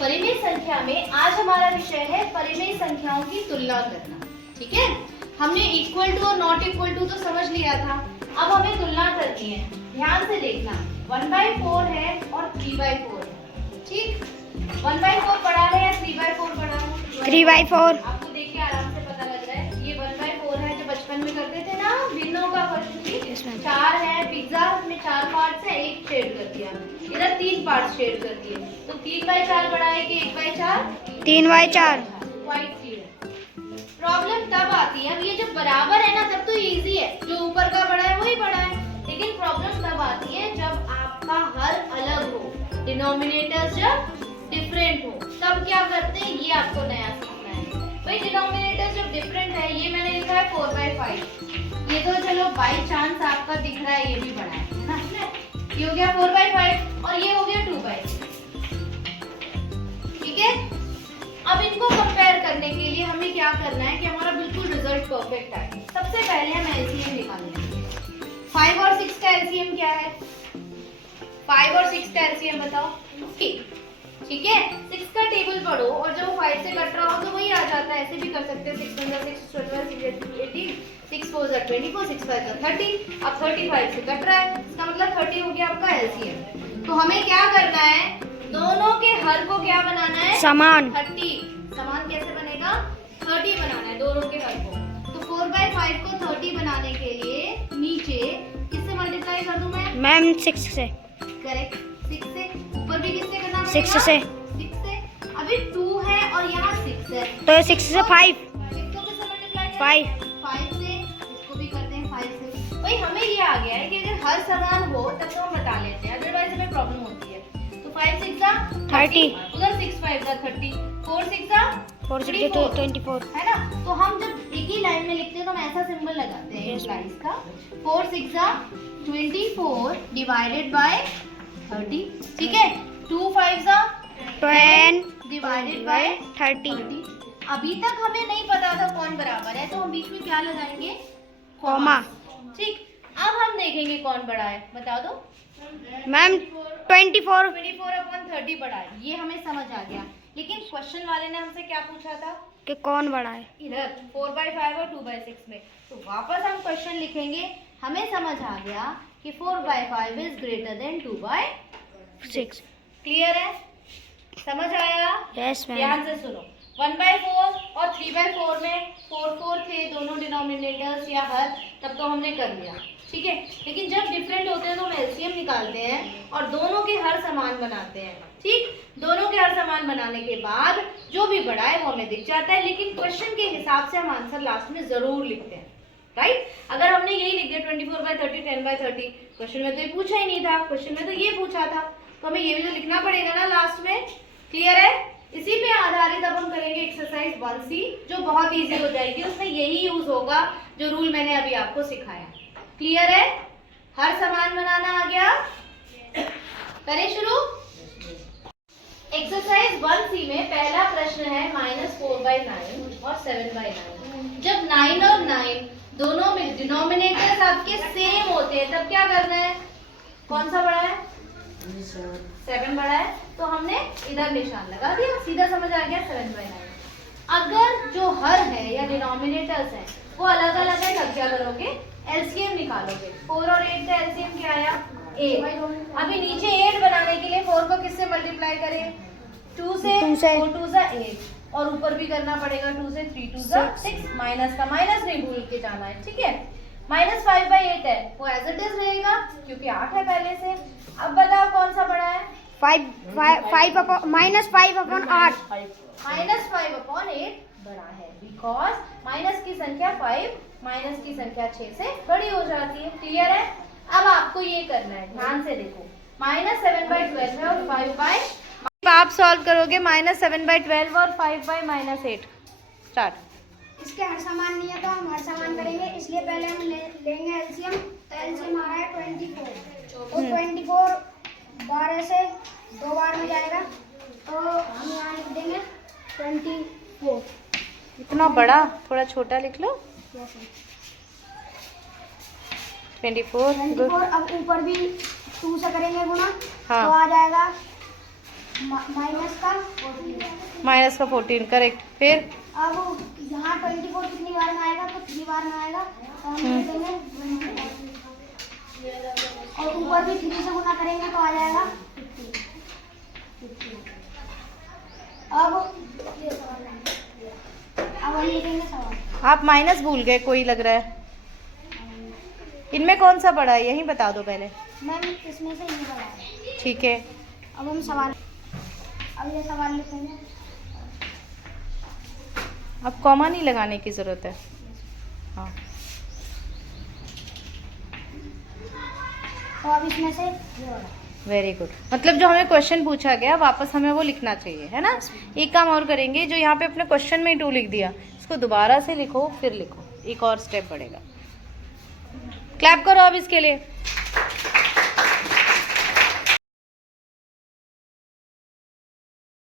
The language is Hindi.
परिमेय संख्या में आज हमारा विषय है परिमेय संख्याओं की तुलना करना। ठीक है, हमने इक्वल टू और नॉट इक्वल टू तो समझ लिया था, अब हमें तुलना करनी है। ध्यान से देखना, 1/4 है और 3/4 है। ठीक, 1/4 बड़ा है या 3/4 बड़ा है? 3/4। आपको देखिए आराम से पता लग रहा है, ये 1/4 है जो बचपन में करते थे ना भिन्नों का क्वेश्चन। 4 है, पिज्जा में 4 पार्ट्स है, एक शेड कर दिया, इधर 3 पार्ट्स शेड कर दिए, तो 3/4 बड़ा है कि 1/4? 3/4। Quite clear. प्रॉब्लम तब आती है, अब ये जो बराबर है ना तब तो इजी है, जो ऊपर का बड़ा है वही बड़ा है, लेकिन प्रॉब्लम तब आती है जब आपका हर अलग हो, डिनोमिनेटर्स जब डिफरेंट हो, तब क्या करते हैं, ये आपको नया सीखना है। भाई डिनोमिनेटर्स जब डिफरेंट है, ये मैंने लिखा है 4/5, ये तो चलो बाई चांस आपका दिख रहा है, ये भी बड़ा है ना, ये हो गया 4/5 और ये हो गया 2/6। ठीक है, अब इनको कंपेयर करने के लिए हमें क्या करना है कि हमारा बिल्कुल रिजल्ट परफेक्ट आए। सबसे पहले हम एलसीएम निकालेंगे। 5 और 6 का एलसीएम क्या है? 5 और 6 का एलसीएम बताओ। ठीक है, 6 का टेबल पढ़ो और जब वो 5 से कट रहा हो तो वही आ जाता है, ऐसे भी कर सकते हैं। 6 × 6 12 6 18 6 4 24 6 5 30। अब 35 से कट रहा है, इसका मतलब 30 हो गया आपका एलसीएम। तो हमें क्या करना है, दोनों के हर को क्या बनाना है? समान। 30। समान कैसे बनेगा? 30 बनाना है दोनों के हर को। तो 4/5 को 30 बनाने के लिए नीचे किससे मल्टीप्लाई कर दूं मैं? मैम 6 से। करेक्ट, 6 से। ऊपर भी किससे करना पड़ेगा? 6 से। 6 से। अभी 2 है और यहाँ 6 है, तो 6 से 5। 6 को किससे मल्टीप्लाई करें? 5 से। इसको भी करते हैं 5 से। भाई हमें ये आ गया है कि अगर हर समान हो तब तो हम बता लेते हैं, अदरवाइज हमें प्रॉब्लम होती है। तो 5 6 30, उधर 6 5 30, 4 6 4 6 24 है ना। तो हम जब एक ही लाइन में लिखते हैं तो हम ऐसा सिंबल लगाते हैं इम्प्लाइज का। 4 6 24 डिवाइडेड बाय 30। ठीक है, 2 5 10 डिवाइडेड बाय 30। अभी तक हमें नहीं पता था कौन बराबर है, तो हम बीच में क्या लगाएंगे? कॉमा। ठीक, अब हम देखेंगे कौन बड़ा है, बता दो। मैम 24। 24/30 बड़ा है, ये हमें समझ आ गया। लेकिन क्वेश्चन वाले ने हमसे क्या पूछा था कि कौन बड़ा है? इधर 4/5 और 2/6 में। तो वापस हम क्वेश्चन लिखेंगे, हमें समझ आ गया कि 4/5 इज ग्रेटर देन 2/6। क्लियर है? समझ आया? Yes ma'am. ध्यान से सुनो, 1/4 और 3/4 में 4 थे दोनों डिनोमिनेटर्स या हर, तब तो हमने कर लिया। ठीक है, लेकिन जब डिफरेंट होते हैं तो हम एलसीएम निकालते हैं और दोनों के हर समान बनाते हैं। ठीक, दोनों के हर समान बनाने के बाद जो भी बड़ा है वो हमें दिख जाता है, लेकिन क्वेश्चन के हिसाब से हम आंसर लास्ट में जरूर लिखते हैं। राइट, अगर हमने यही लिख दिया 24/30 10/30, क्वेश्चन में तो ये पूछा ही नहीं था, क्वेश्चन में तो ये पूछा था, तो हमें ये भी तो लिखना पड़ेगा ना लास्ट में। क्लियर है? इसी पे आधारित अब हम करेंगे एक्सरसाइज 1C, जो बहुत इजी हो जाएगी। उसमें यही यूज होगा जो रूल मैंने अभी आपको सिखाया। क्लियर है? हर समान बनाना आ गया? करें शुरू। एक्सरसाइज 1C में पहला प्रश्न है -4/9 और 7/9। जब 9 और 9 दोनों में डिनोमिनेटर्स आपके सेम होते हैं तब क्या करना है? कौन सा बड़ा है? 7 बड़ा है, तो हमने इधर निशान लगा दिया, सीधा समझ आ गया 7/9। अगर जो हर है या डिनोमिनेटर्स है वो अलग अलग है तब क्या करोगे? एलसीएम निकालोगे। 4 और 8 का एलसीएम क्या आया? 8। अभी नीचे 8 बनाने के लिए 4 को किससे मल्टीप्लाई करें? 2 से। 4 2 8 और ऊपर भी करना पड़ेगा 2 से। 3 2 6, माइनस का माइनस नहीं भूल के जाना है। ठीक है, -5/8 है, वो एज इट इज रहेगा क्योंकि 8 है पहले से। अब बताओ कौन सा बड़ा है? 5 -5/8। -5/8 बड़ा है, बिकॉज माइनस की संख्या 5 माइनस की संख्या 6 से बड़ी हो जाती है। क्लियर है? अब आपको ये करना है, ध्यान से देखो, -7/12 है और 5/, आप सॉल्व करोगे -7/12 और 5/-8। स्टार्ट। इसके हर समान नहीं है तो हम हर समान करेंगे, इसलिए पहले हम लेंगे एलसीएम। तो एलसीएम आ रहा है 24, और 24 12 से 2 बार में जाएगा, तो हम यहाँ लिख देंगे 24। इतना बड़ा, थोड़ा छोटा लिख लो। 24। अब ऊपर भी 2 से करेंगे गुणा, हाँ। तो आ जाएगा माइनस का 14। माइनस का 14 करेक्ट। फिर अब यहाँ 24 कितनी बार में आएगा, तो 3 बार में आएगा, तो हम लिख देंगे 24। और ऊपर भी 3 से गुना करेंगे तो आ जाएगा 50। अब हम लिखेंगे सवाल। आप माइनस भूल गए, कोई लग रहा है। इनमें कौन सा बड़ा है यही बता दो पहले। मैम इसमें से ये बड़ा है। ठीक है, अब हम सवाल, अब ये सवाल लिखेंगे। अब कॉमा नहीं लगाने की ज़रूरत है। हाँ, तो अब इसमें से ये बड़ा है। Very good. मतलब जो हमें क्वेश्चन पूछा गया वापस हमें वो लिखना चाहिए, है ना। एक काम और करेंगे, जो यहाँ पे अपने क्वेश्चन में ही 2 लिख दिया, इसको दोबारा से लिखो, फिर लिखो, एक और स्टेप बढ़ेगा। क्लैप करो अब इसके लिए।